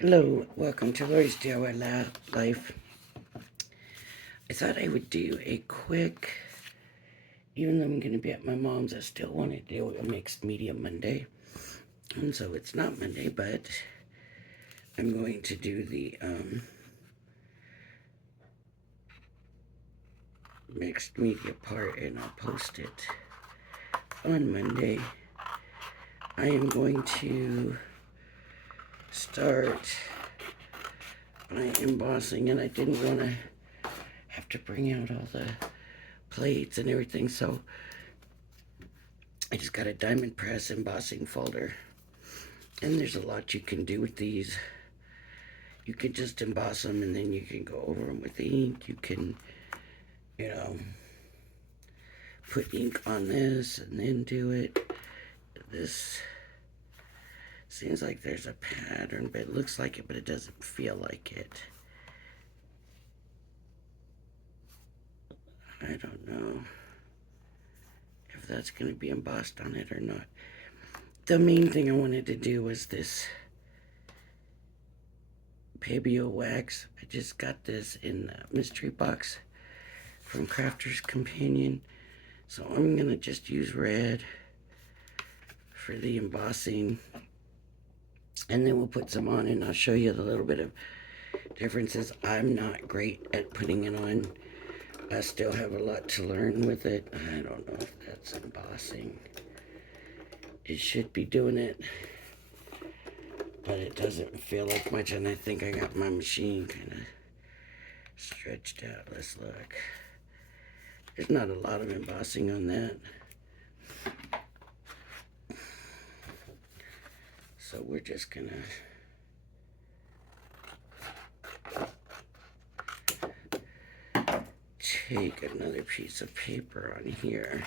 Hello, welcome to Lori's DIY Life. I thought I would do a quick, even though I'm going to be at my mom's, I still want to do a mixed media Monday. And so it's not Monday, but I'm going to do the mixed media part and I'll post it on Monday. I am going to start by embossing, and I didn't want to have to bring out all the plates and everything, so I just got a diamond press embossing folder. And there's a lot you can do with these. You can just emboss them and then you can go over them with ink. You can, you know, put ink on this and then do it. This seems like there's a pattern, but it looks like it, but it doesn't feel like it. I don't know if that's going to be embossed on it or not. The main thing I wanted to do was this Pebeo wax. I just got this in a mystery box from Crafter's Companion. So I'm going to just use red for the embossing. And then we'll put some on and I'll show you the little bit of differences. I'm not great at putting it on. I still have a lot to learn with it. I don't know if that's embossing. It should be doing it, but it doesn't feel like much. And I think I got my machine kind of stretched out. Let's look. There's not a lot of embossing on that. So we're just gonna take another piece of paper on here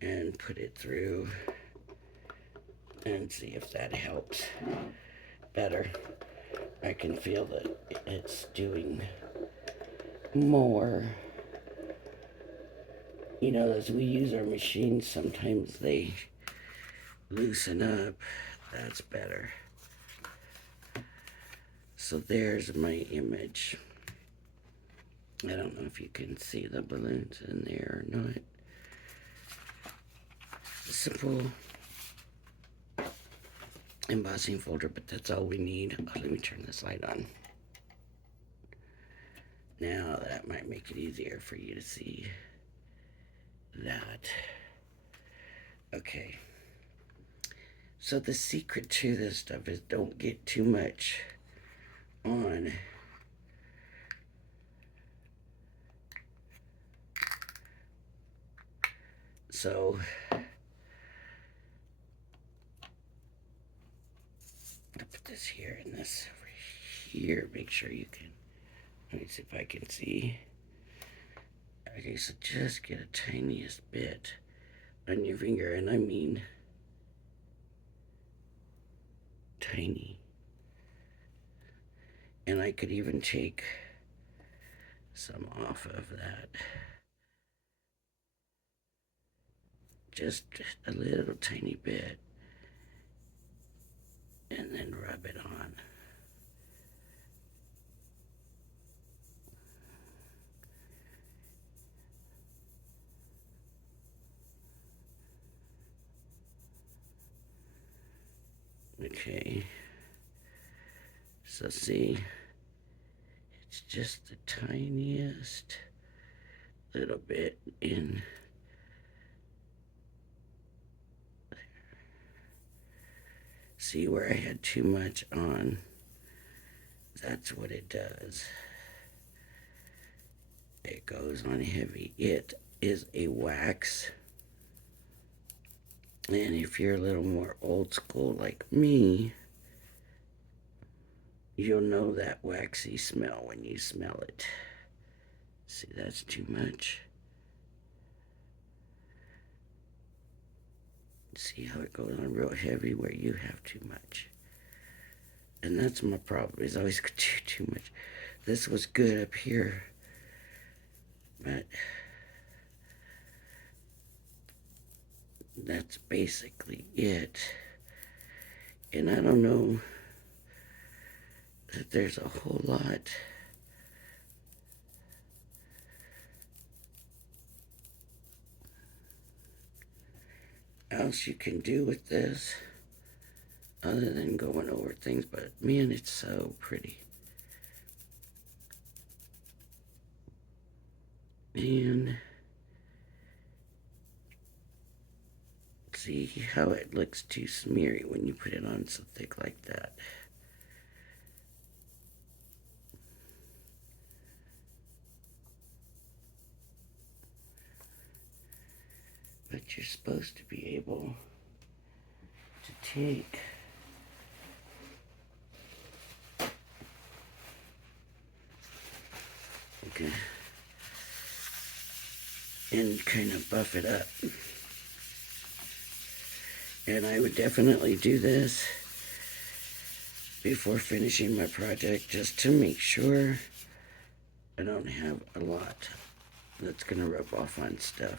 and put it through and see if that helps better. I can feel that it's doing more. You know, as we use our machines, sometimes they loosen up. That's better. So there's my image. I don't know if you can see the balloons in there or not. Simple embossing folder, but that's all we need. Oh, let me turn this light on. Now that might make it easier for you to see that. Okay. So the secret to this stuff is don't get too much on. So I'll put this here and this over here. Make sure you can. Let me see if I can see. Okay, so just get a tiniest bit on your finger, and I mean tiny. And I could even take some off of that. Just a little tiny bit. And then rub it on. Okay. So see, it's just the tiniest little bit in. See where I had too much on? That's what it does. It goes on heavy. It is a wax. And if you're a little more old school like me, you'll know that waxy smell when you smell it. See, that's too much. See how it goes on real heavy where you have too much. And that's my problem, is I always do too much. This was good up here, but that's basically it. And I don't know that there's a whole lot else you can do with this other than going over things, but man, it's so pretty. And see how it looks too smeary when you put it on so thick like that. But you're supposed to be able to take and kind of buff it up. And I would definitely do this before finishing my project just to make sure I don't have a lot that's going to rub off on stuff.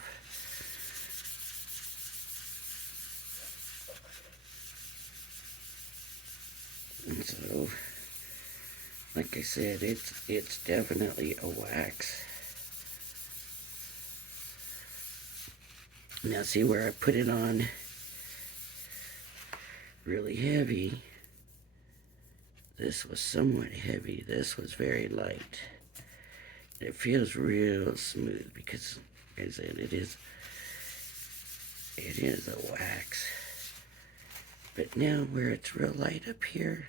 And so, like I said, it's definitely a wax. Now see where I put it on really heavy. This was somewhat heavy. This was very light. It feels real smooth because, like I said, it is a wax. But now where it's real light up here,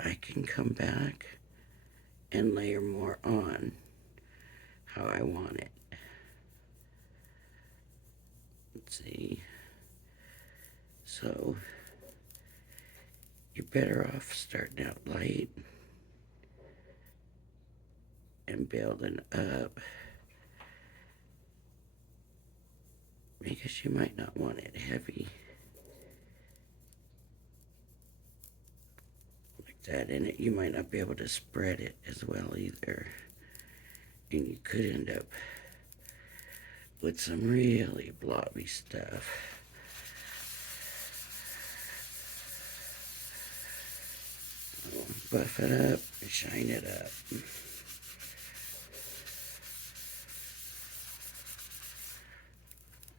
I can come back and layer more on how I want it. Let's see. So you're better off starting out light and building up, because you might not want it heavy like that in it. You might not be able to spread it as well either, and you could end up with some really blobby stuff. So buff it up, shine it up.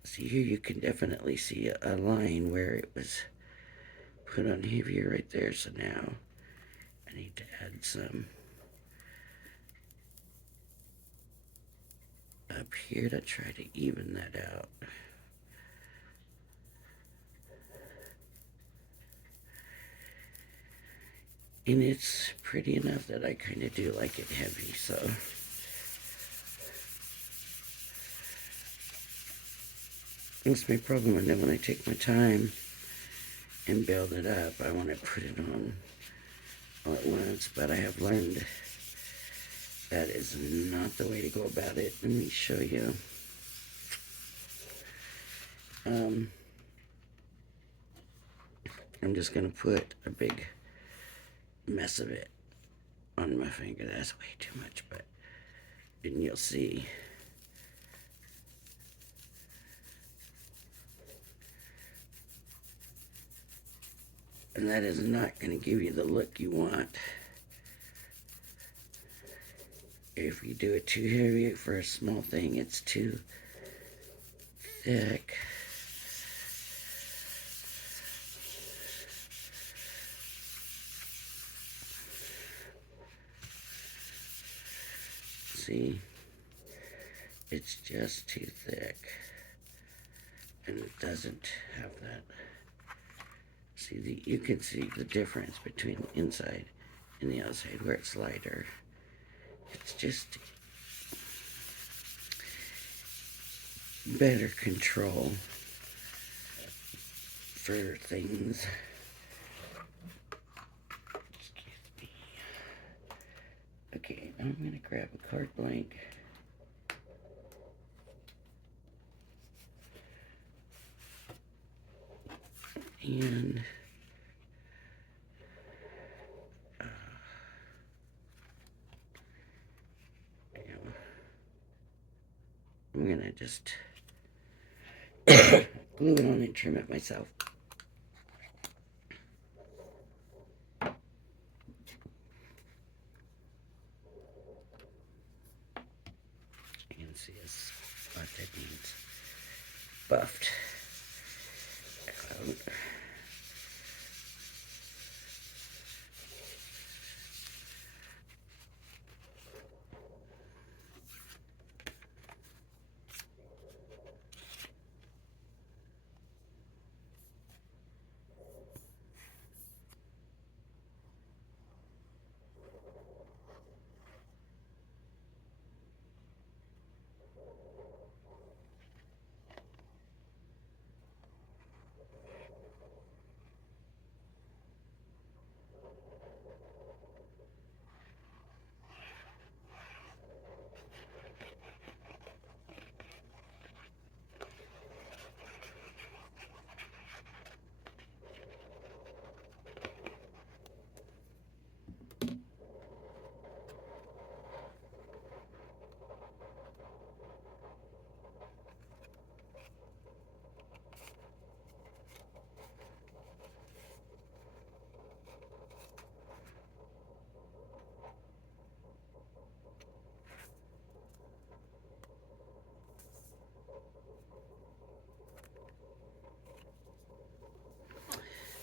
See here, you can definitely see a line where it was put on heavier right there. So now I need to add some up here to try to even that out. And it's pretty enough that I kind of do like it heavy, so. That's my problem, and then when I take my time and build it up, I want to put it on all at once, but I have learned that is not the way to go about it. Let me show you. I'm just going to put a big mess of it on my finger. That's way too much, but then you'll see. And that is not going to give you the look you want. If you do it too heavy for a small thing, it's too thick. See, it's just too thick, and it doesn't have that. See, you can see the difference between the inside and the outside where it's lighter. It's just better control for things. Excuse me. Okay, I'm gonna grab a card blank. And I'm gonna just glue it on and trim it myself. buffed.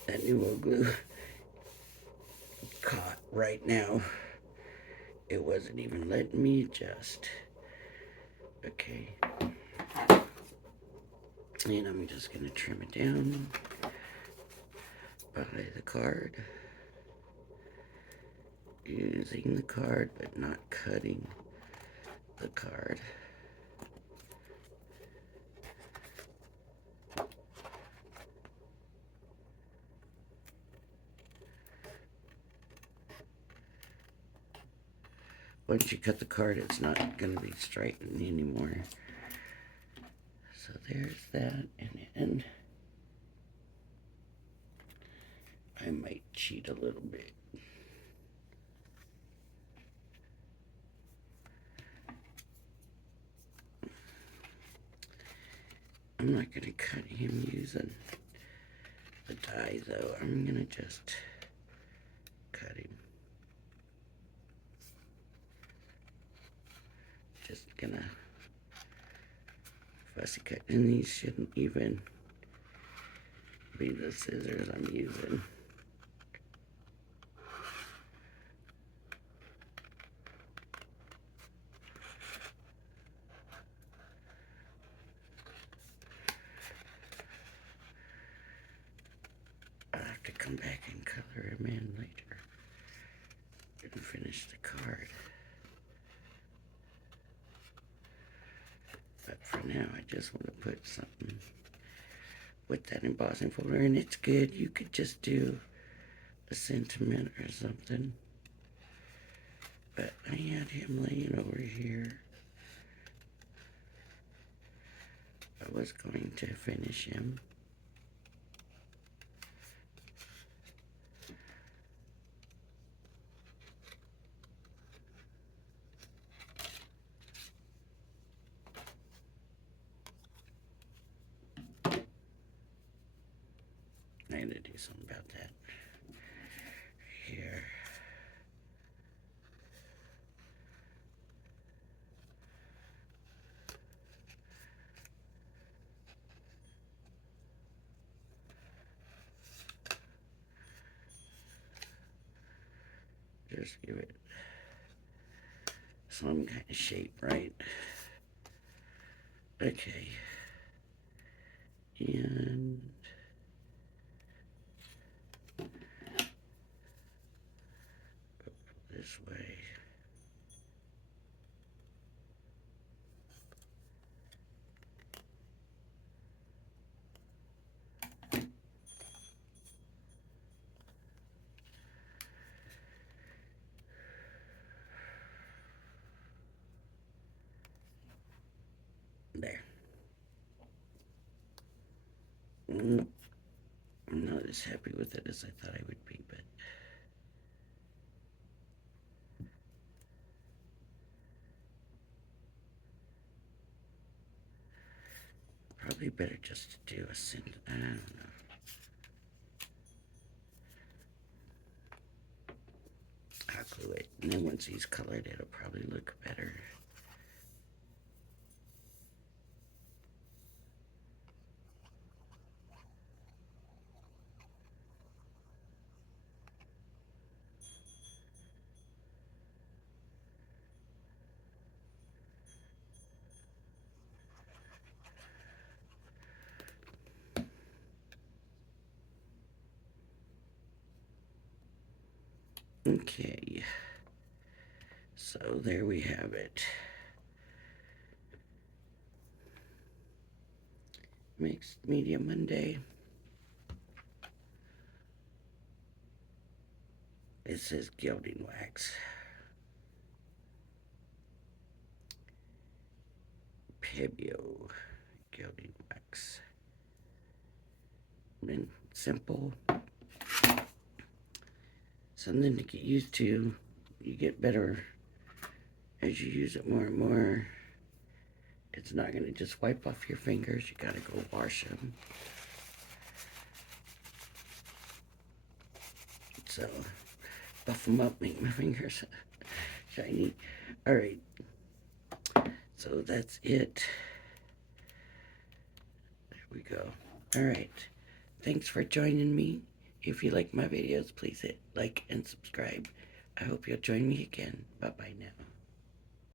That new old glue caught right now. It wasn't even letting me adjust. Okay. And I'm just gonna trim it down by the card. Using the card, but not cutting the card. Once you cut the card, it's not going to be straightened anymore. So there's that, and then I might cheat a little bit. I'm not going to cut him using the die though. I'm going to just cut him. Just gonna fussy cut, and these shouldn't even be the scissors I'm using. I'll have to come back and color him in later and finish the card. But for now, I just want to put something with that embossing folder, and it's good. You could just do a sentiment or something. But I had him laying over here. I was going to finish him. I had to do something about that. Here. Just give it some kind of shape, right? Okay. And this way. There. I'm not as happy with it as I thought I would be, but probably better just to do a sentiment. I don't know. I'll glue it, and then once he's colored, it'll probably look better. Okay, so there we have it. Mixed Media Monday. It says gilding wax. Pebeo Gilding wax. And simple. Something to get used to. You get better as you use it more and more. It's not going to just wipe off your fingers. You got to go wash them. So, buff them up, make my fingers shiny. All right. So that's it. There we go. All right. Thanks for joining me. If you like my videos, please hit like and subscribe. I hope you'll join me again. Bye-bye now.